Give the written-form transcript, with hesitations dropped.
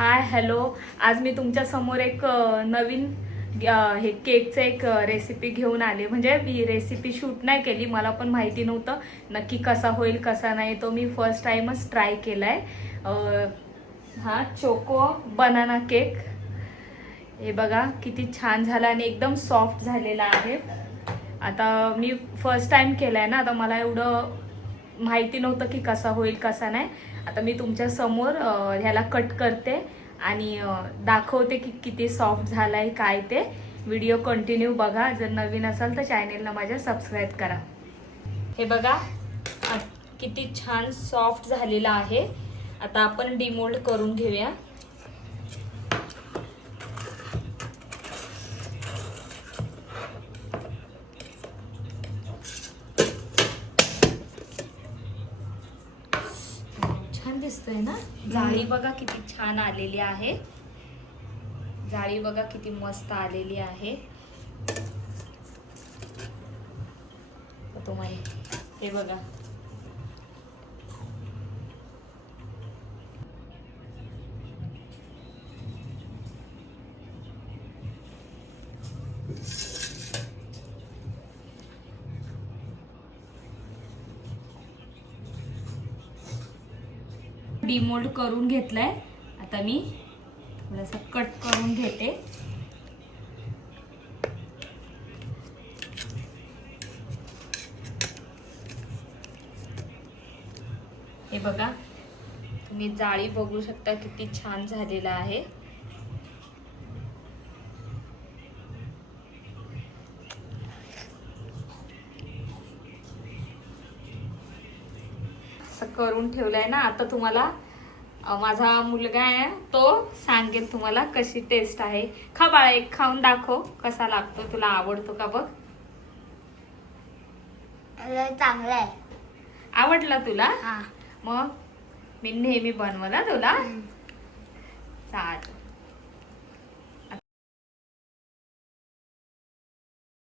Hi hello. आज मी तुमच्या समोर एक नवीन हे केकचं एक रेसिपी घेऊन आले. म्हणजे मी रेसिपी शूट नाही केली, मला पण माहिती नव्हतं नक्की कसा होईल कसा नाही. तो मी फर्स्ट टाइमच ट्राय केलाय. हा चोको बनाना केक. हे बघा किती छान झाला आणि एकदम सॉफ्ट झालेला आहे. आता मी फर्स्ट टाइम केलाय ना, आता मला एवढं माहिती नव्हतं की कसा होईल कसा नाही. आता मी तुमच्या समोर ह्याला कट करते आणि दाखवते की किती सॉफ्ट झालाय काय ते. व्हिडिओ कंटिन्यू बघा. जर नवीन असाल तर चॅनेलला माझ्या सबस्क्राईब करा. हे बघा किती छान सॉफ्ट झालेला आहे. आता आपण डिमोल्ड करून घेऊया. छान दिसतोय ना. जाळी बघा किती छान आलेली आहे. जाळी बघा किती मस्त आलेली आहे. तुम्हाला हे बघा डिमोल्ड करून घेतलाय. आता मी थोडासा कट करून घेते. हे बघा तुम्ही जाळी बघू शकता किती छान झालेला आहे. असं करून ठेवलंय ना. आता तुम्हाला माझा मुलगा आहे तो सांगेल तुम्हाला कशी टेस्ट आहे. खा बाळा, एक खाऊन दाखव कसा लागतो. तुला आवडतो का बघ. चांगला आहे. आवडला तुला? हा. मग मी नेहमी बनवला तुला.